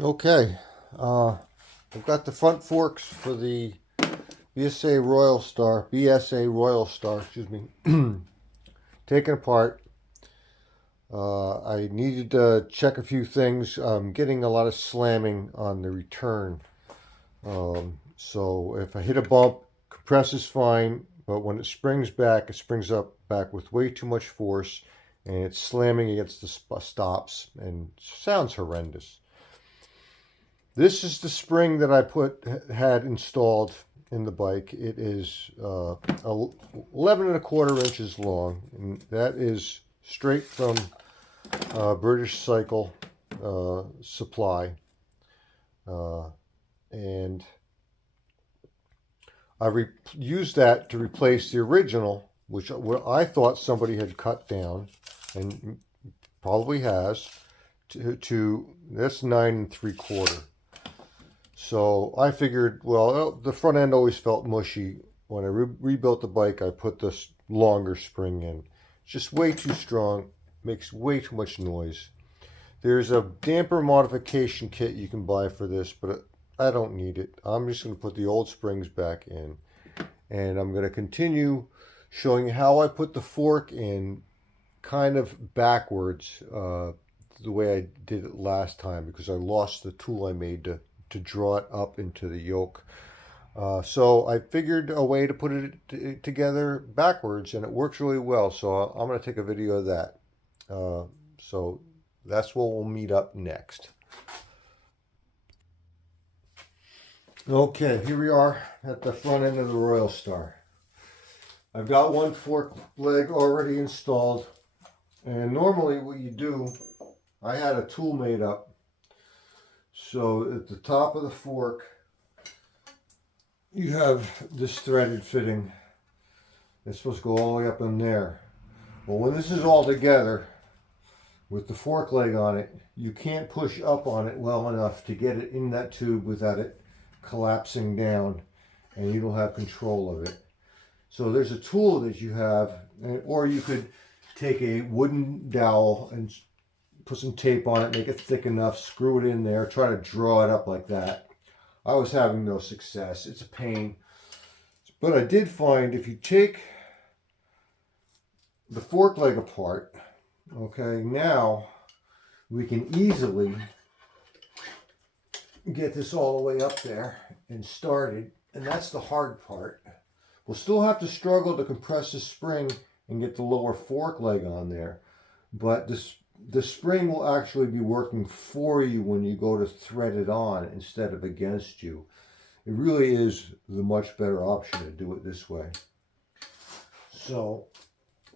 Okay, I've got the front forks for the BSA Royal Star, excuse me, taken apart. I needed to check a few things. I'm getting a lot of slamming on the return. So if I hit a bump, compresses fine, but when it springs back, it springs up back with way too much force, and it's slamming against the stops, and sounds horrendous. This is the spring that I had installed in the bike. It is 11 1/4 inches long, and that is straight from British Cycle supply, and I used that to replace the original, which I thought somebody had cut down, and probably has, to that's 9 3/4. So I figured, well, the front end always felt mushy. When I rebuilt the bike, I put this longer spring in. It's just way too strong, makes way too much noise. There's a damper modification kit you can buy for this, but I don't need it. I'm just going to put the old springs back in. And I'm going to continue showing you how I put the fork in kind of backwards, the way I did it last time, because I lost the tool I made to draw it up into the yoke. So I figured a way to put it together backwards, and it works really well. So I'm going to take a video of that. So that's where we'll meet up next. Okay, here we are at the front end of the Royal Star. I've got one fork leg already installed, and normally what you do, I had a tool made up. So at the top of the fork, you have this threaded fitting. It's supposed to go all the way up in there. Well, when this is all together with the fork leg on it, you can't push up on it well enough to get it in that tube without it collapsing down, and you don't have control of it. So there's a tool that you have, or you could take a wooden dowel and put some tape on it, make it thick enough, screw it in there, try to draw it up like that. I was having no success. It's a pain. But I did find if you take the fork leg apart, okay, now we can easily get this all the way up there and started. And that's the hard part. We'll still have to struggle to compress the spring and get the lower fork leg on there. But the spring will actually be working for you when you go to thread it on instead of against you. It really is the much better option to do it this way. So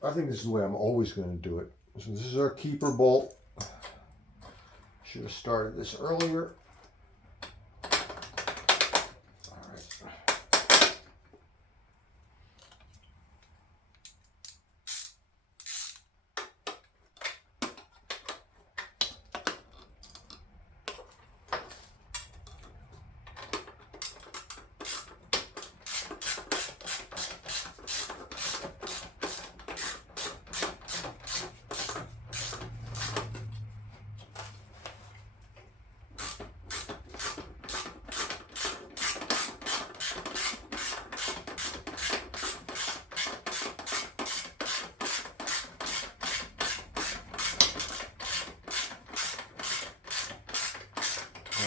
I think this is the way I'm always going to do it. So this is our keeper bolt. Should have started this earlier.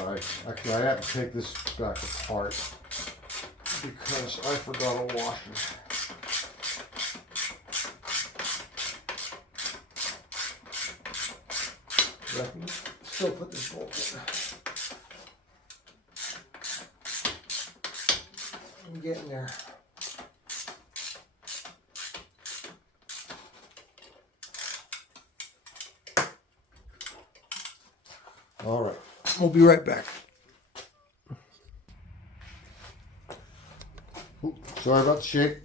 Alright, actually I have to take this back apart because I forgot a washer. I can still put this bolt in. I'm getting there. Alright. We'll be right back. Oops, sorry about the shake.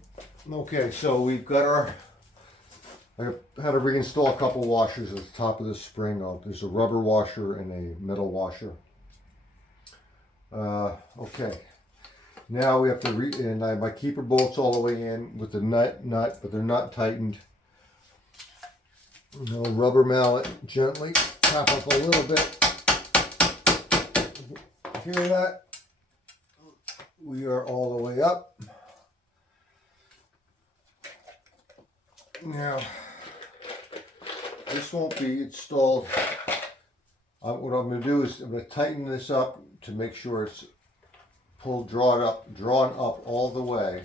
Okay, so we've got I had to reinstall a couple washers at the top of this spring. There's a rubber washer and a metal washer. Okay, now we have to my keeper bolts all the way in with the nut, but they're not tightened. Rubber mallet, gently tap up a little bit. hear that? We are all the way up. Now, this won't be installed. What I'm going to do is I'm going to tighten this up to make sure it's drawn up all the way.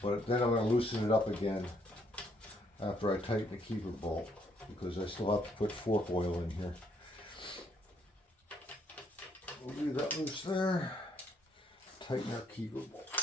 But then I'm going to loosen it up again after I tighten the keeper bolt, because I still have to put fork oil in here. We'll leave that loose there. Tighten our keeper bolts.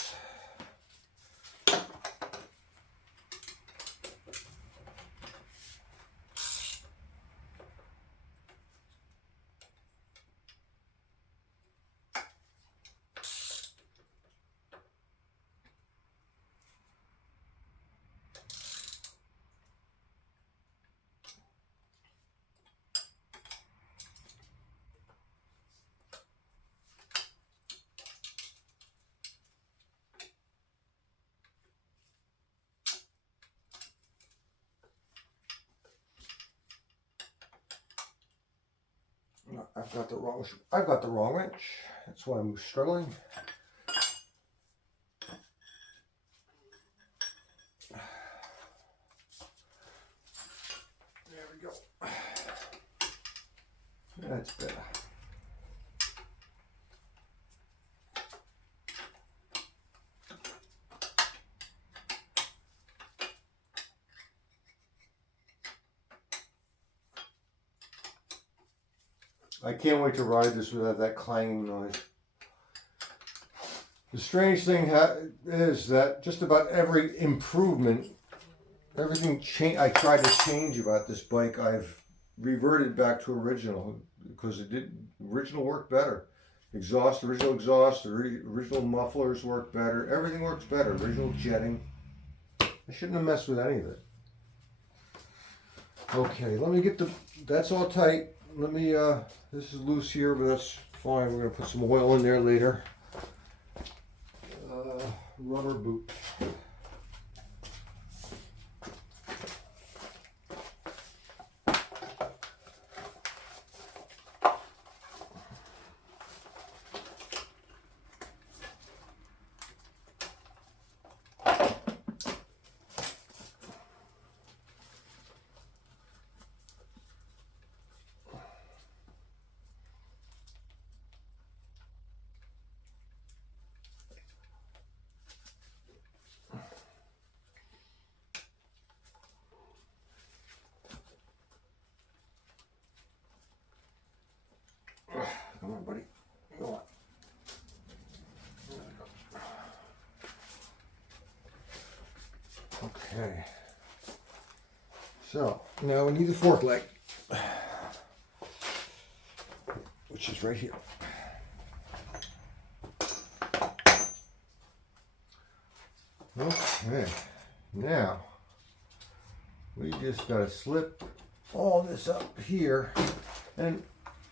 I've got the wrong wrench. That's why I'm struggling. There we go. That's better. I can't wait to ride this without that clanging noise. The strange thing is that just about every improvement, everything I tried to change about this bike, I've reverted back to original, because original worked better. Original exhaust, original mufflers work better. Everything works better. Original jetting. I shouldn't have messed with any of it. Okay, let me get that's all tight. Let me, this is loose here, but that's fine. We're going to put some oil in there later. Rubber boot. Come on, buddy. Go on. Okay. So now we need the fork leg, which is right here. Okay. Now we just got to slip all this up here and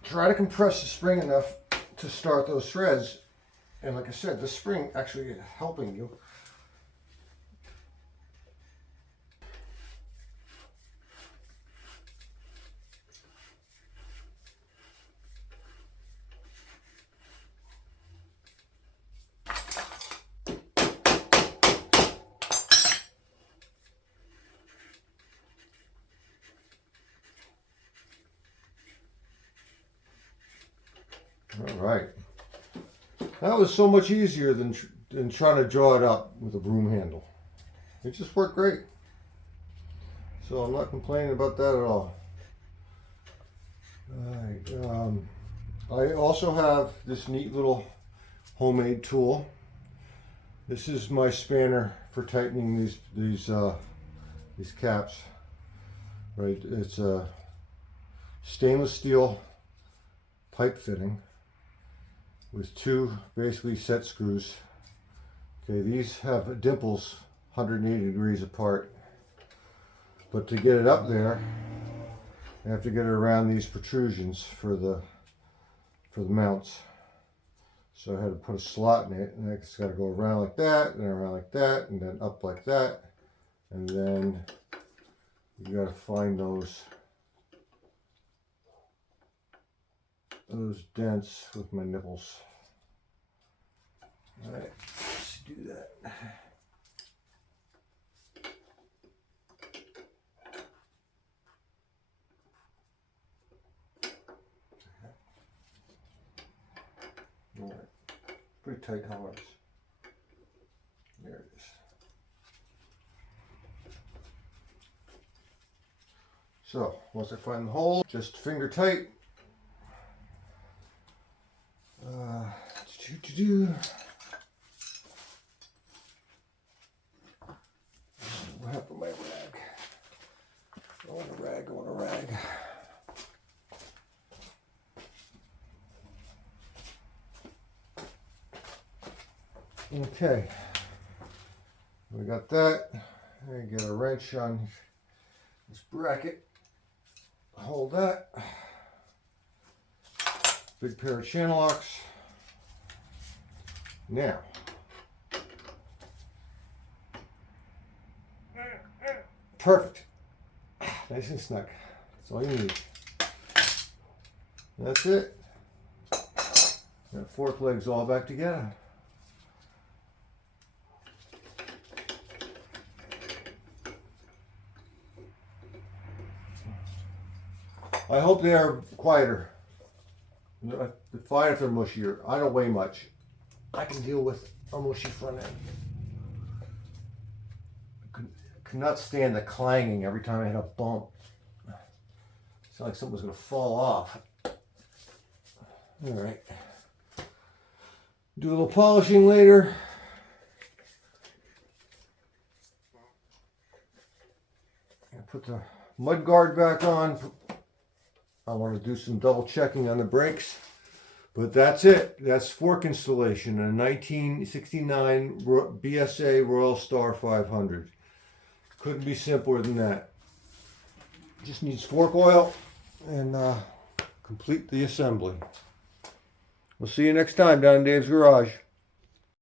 try to compress the spring enough to start those threads. And like I said, the spring actually is helping you. All right. That was so much easier than trying to draw it up with a broom handle. It just worked great. So I'm not complaining about that at all. All right. I also have this neat little homemade tool. This is my spanner for tightening these caps. Right. It's a stainless steel pipe fitting with two basically set screws. Okay, these have dimples 180 degrees apart, but to get it up there, I have to get it around these protrusions for the mounts. So I had to put a slot in it, and it's got to go around like that, and around like that, and then up like that, and then you got to find those those dents with my nipples. All right, let's do that. All right, pretty tight tolerance. There it is. So once I find the hole, just finger tight. What happened to my rag? I want a rag, I want a rag. Okay, we got that. I get a wrench on this bracket. Hold that. Big pair of channel locks. Now, perfect. Nice and snug. That's all you need. That's it. Got fork legs all back together. I hope they are quieter. Fine if they're mushier. I don't weigh much. I can deal with a mushy front end. I cannot stand the clanging every time I hit a bump. It's like something was going to fall off. All right. Do a little polishing later. Put the mud guard back on. I want to do some double checking on the brakes, but that's it. That's fork installation, a 1969 BSA Royal Star 500. Couldn't be simpler than that. Just needs fork oil and complete the assembly. We'll see you next time down in Dave's Garage.